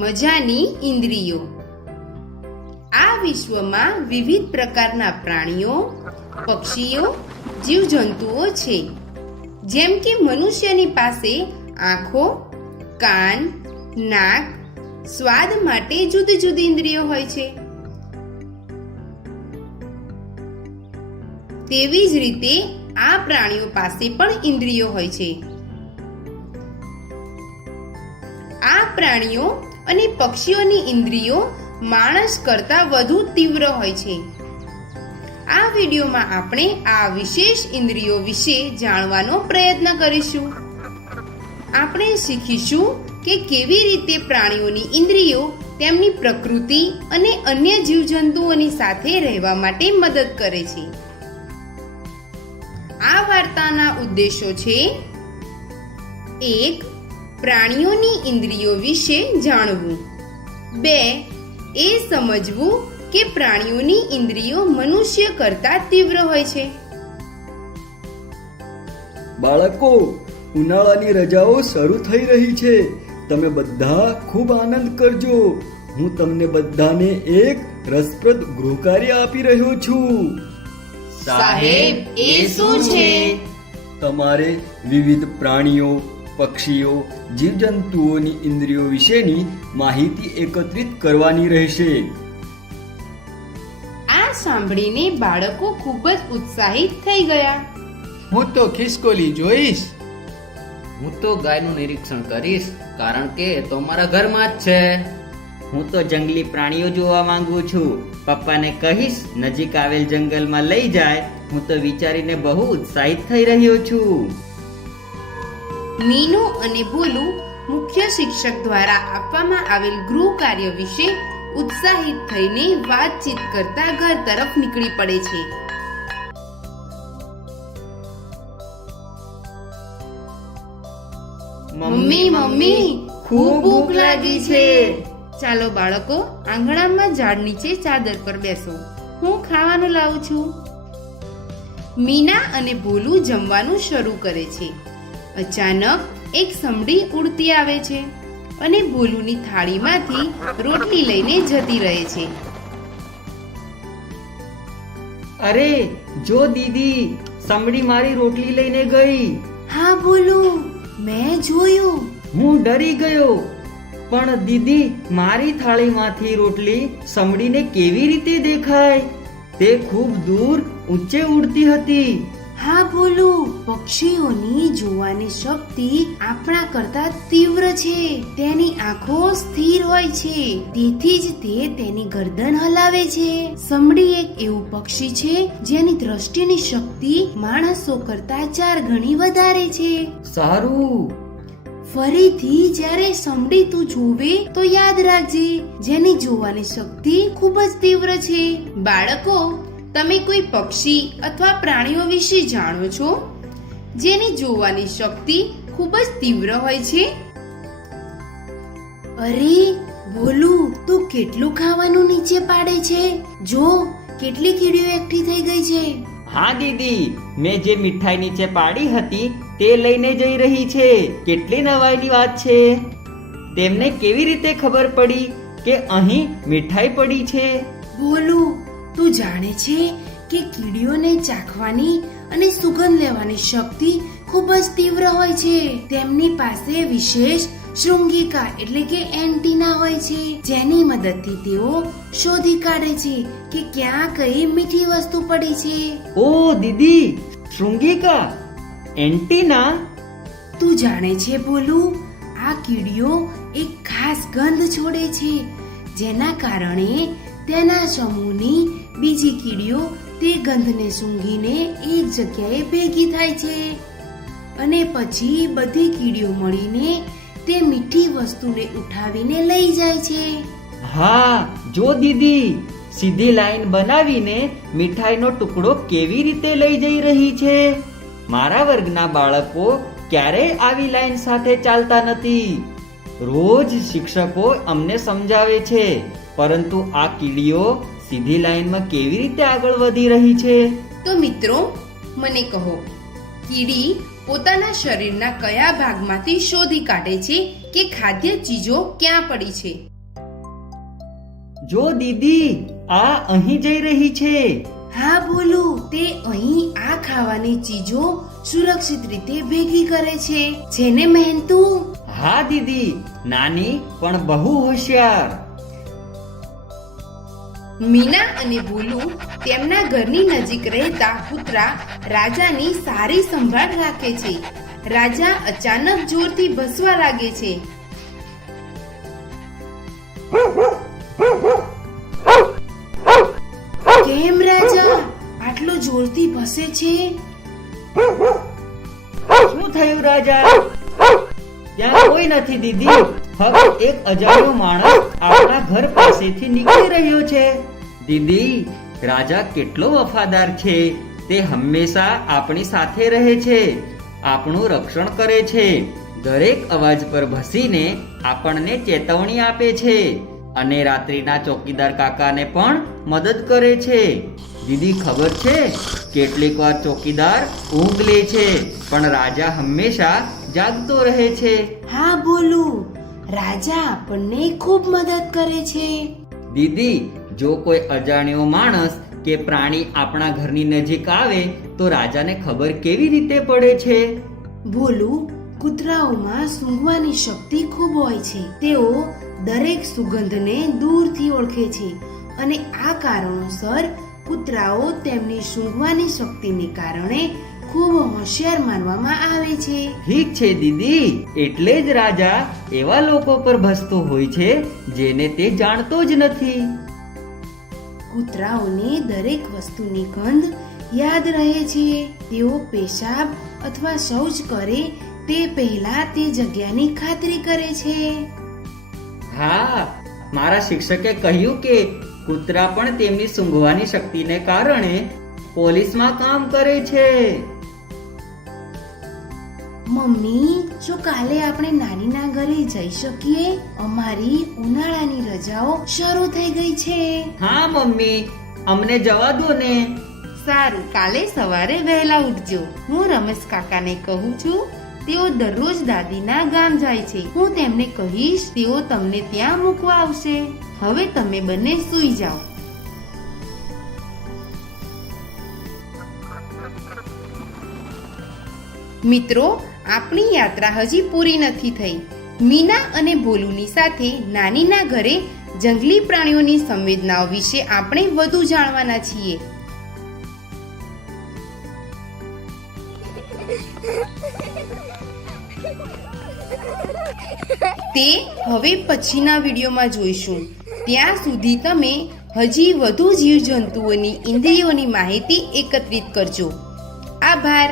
મજાની ઇન્દ્રિયો. આ વિશ્વમાં વિવિધ પ્રકારના પ્રાણીઓ, પક્ષીઓ, જીવજંતુઓ છે. જેમ કે મનુષ્યની પાસે આંખો, કાન, નાક, સ્વાદ માટે જુદી જુદી ઇન્દ્રિયો હોય છે. તેવી જ રીતે આ પ્રાણીઓ પાસે પણ ઇન્દ્રિયો હોય છે. આ પ્રાણીઓ અને પક્ષીઓની ઇન્દ્રિયો માણસ કરતાં વધુ તીવ્ર હોય છે. આ વિડીયોમાં આપણે આ વિશેષ ઇન્દ્રિયો વિશે જાણવાનો પ્રયત્ન કરીશું. આપણે શીખીશું કે કેવી રીતે પ્રાણીઓની ઇન્દ્રિયો તેમની પ્રકૃતિ અને અન્ય જીવજંતુઓની સાથે રહેવા માટે મદદ કરે છે. આ વાર્તાના ઉદ્દેશો છે: 1. પ્રાણીઓની ઇન્દ્રિયો વિશે જાણવું. 2. એ સમજવું કે પ્રાણીઓની ઇન્દ્રિયો મનુષ્ય કરતાં તીવ્ર હોય છે. બાળકો, ઉનાળાની રજાઓ શરૂ થઈ રહી છે. તમે બધા ખૂબ આનંદ કરજો. હું તમને બધાને એક રસપ્રદ ગૃહકાર્ય આપી રહ્યો છું. સાહેબ, એ શું છે? તમારે વિવિધ પ્રાણીઓ, પક્ષીઓ, જીવજંતુઓની ઇન્દ્રિયો વિશેની માહિતી એકત્રિત કરવાની રહેશે. આ સાંભળીને બાળકો ખૂબ જ ઉત્સાહિત થઈ ગયા. હું તો ખિસકોલી જોઈશ. હું તો ગાયનું નિરીક્ષણ કરીશ, કારણ કે એ તો મારા ઘરમાં જ છે. હું તો જંગલી પ્રાણીઓ જોવા માંગુ છું. પપ્પાને કહીશ નજીક આવેલ જંગલમાં લઈ જાય. હું તો વિચારીને બહુ ઉત્સાહિત થઈ રહ્યો છું. મીનુ અને ભોલુ મુખ્ય શિક્ષક દ્વારા આપવામાં આવેલ ગૃહ કાર્ય વિશે ઉત્સાહિત થઈને વાતચીત કરતા ઘર તરફ નીકળી પડે છે. મમ્મી, મમ્મી, ખૂબ ભૂખ લાગી છે. ચાલો બાળકો, આંગણામાં ઝાડ નીચે ચાદર પર બેસો. હું ખાવાનું લાવું છું. મીના અને ભોલુ જમવાનું શરૂ કરે છે. અચાનક એક સમડી ઉડતી આવે છે અને ભોલુની થાળીમાંથી રોટલી લઈને જતી રહે છે. અરે જો દીદી, સમડી મારી રોટલી લઈને ગઈ. હા ભોલુ, મેં જોયું. હું ડરી ગયો. પણ દીદી, મારી થાળીમાંથી રોટલી સમડીને કેવી રીતે દેખાય? તે ખૂબ દૂર ઊંચે ઉડતી હતી. હા ભોલુ, પક્ષીઓની જોવાની શક્તિ આપણા કરતા તીવ્ર છે. તેની આંખો સ્થિર હોય છે, તેથી જ તે તેની ગરદન હલાવે છે. સમડી એક એવું પક્ષી છે જેની દ્રષ્ટિની શક્તિ માણસો કરતા 4 ગણી વધારે છે. સારું. ફરીથી જ્યારે સમડી તું જોવે તો યાદ રાખજે, જેની જોવાની શક્તિ ખૂબ જ તીવ્ર છે. બાળકો, તમે કોઈ પક્ષી અથવા પ્રાણીઓ વિશે જાણો છો જેની જોવાની શક્તિ ખૂબ જ તીવ્ર હોય છે? અરે ભોલુ, તું કેટલું ખાવાનું નીચે પાડે છે. જો, કેટલી કીડીઓ એકઠી થઈ ગઈ છે. હા દીદી, મેં જે મીઠાઈ નીચે પાડી હતી તે લઈને જઈ રહી છે. કેટલી નવાઈની વાત છે. તેમને કેવી રીતે ખબર પડી કે અહીં મીઠાઈ પડી છે? ભોલુ, તું જાણે છે કે કીડીઓને ચાખવાની અને સુગંધ લેવાની શક્તિ ખૂબ જ તીવ્ર હોય છે. તેમની પાસે વિશેષ શૃંગિકા એટલે કે એન્ટીના હોય છે, જેની મદદથી તેઓ શોધી કાઢે છે કે ક્યાં કઈ મીઠી વસ્તુ પડી છે. ઓ દીદી, શૃંગિકા, એન્ટીના? તું જાણે છે ભોલુ, આ કીડીઓ એક ખાસ ગંધ છોડે છે, જેના કારણે તેના સમૂહની બીજી કીડીઓ તે ગંધને સૂંઘીને એક જગ્યાએ ભેગી થાય છે અને પછી બધી કીડીઓ મળીને તે મીઠી વસ્તુને ઉઠાવીને લઈ જાય છે. હા, જો દીદી, સીધી લાઈન બનાવીને મીઠાઈનો ટુકડો કેવી રીતે લઈ જઈ રહી છે. મારા વર્ગના બાળકો ક્યારેય આવી લાઈન સાથે ચાલતા નથી. રોજ શિક્ષકો અમને સમજાવે છે, પરંતુ આ કીડીઓ સીધી લાઈનમાં કેવી રીતે આગળ વધી રહી છે? તો મિત્રો, મને કહો, કીડી પોતાના શરીરના કયા ભાગમાંથી શોધી કાઢે છે કે ખાદ્ય ચીજો ક્યાં પડી છે. જો દીદી, આ અહીં જઈ રહી છે. હા ભોલુ, તે અહીં આ ખાવાની ચીજો સુરક્ષિત રીતે ભેગી કરે છે ને મહેનતુ? હા દીદી, નાની પણ બહુ હોશિયાર. મીના અને ભોલુ તેમના ઘરની નજીક રહેતા કૂતરા રાજાની સારી સંભાળ રાખે છે. રાજા અચાનક જોરથી ભસવા લાગે છે. કેમ રાજા આટલો જોરથી ભસે છે? શું થયું રાજા? ત્યાં કોઈ નથી દીદી, ફક્ત એક અજાણ્યો માણસ આપણા ઘર પાસેથી નીકળી રહ્યો છે. દીદી, રાજા કેટલો વફાદાર છે. તે હંમેશા આપણી સાથે રહે છે, આપણું રક્ષણ કરે છે, દરેક અવાજ પર ભસીને આપણને ચેતવણી આપે છે અને રાત્રિના ચોકીદાર કાકાને પણ મદદ કરે છે. દીદી, ખબર છે, કેટલીક વાર ચોકીદાર ઊંઘ લે છે પણ રાજા હંમેશા જાગતો રહે છે. હા ભોલુ, રાજા આપણને ખૂબ મદદ કરે છે. દીદી, જો કોઈ અજાણ્યો માણસ કે પ્રાણી આપણા ઘરની નજીક આવે તો રાજાને ખબર કેવી રીતે પડે છે? ભોલુ, કૂતરાઓમાં સૂંઘવાની શક્તિ ખૂબ હોય છે. તેઓ દરેક સુગંધને દૂરથી ઓળખે છે અને આ કારણોસર કૂતરાઓ તેમની સૂંઘવાની શક્તિને કારણે ખૂબ હોશિયાર માનવામાં આવે છે. ઠીક છે દીદી, એટલે જ રાજા એવા લોકો પર ભસતો હોય છે જેને તે જાણતો જ નથી. કૂતરાઓને દરેક વસ્તુની ગંધ યાદ રહે છે. તેઓ પેશાબ અથવા શૌચ કરે તે પહેલા તે જગ્યાની ખાતરી કરે છે. હા, મારા શિક્ષકે કહ્યું કે કૂતરા પણ તેમની સૂંઘવાની શક્તિને કારણે પોલીસમાં કામ કરે છે. મમ્મી, શું કાલે આપણે નાનીના ઘરે જઈ શકીએ? અમારી ઉનાળાની રજાઓ શરૂ થઈ ગઈ છે. હા મમ્મી, અમને જવા દો ને. સારું, કાલે સવારે વહેલા ઉઠજો. હું રમેશ કાકાને કહું છું, તેઓ દરરોજ દાદીના ગામ જાય છે. હું તેમને કહીશ, તેઓ તમને ત્યાં મૂકવા આવશે. હવે તમે બંને સૂઈ જાઓ. મિત્રો, આપણી યાત્રા હજી પૂરી નથી થઈ. મીના અને ભોલુની સાથે નાનીના ઘરે જંગલી પ્રાણીઓની સંવેદનાઓ વિશે આપણે વધુ જાણવાના છીએ. તે હવે પછીના વિડીયોમાં જોઈશું. ત્યાં સુધી તમે હજી વધુ જીવજંતુઓની ઇન્દ્રિયોની માહિતી એકત્રિત કરજો. આભાર.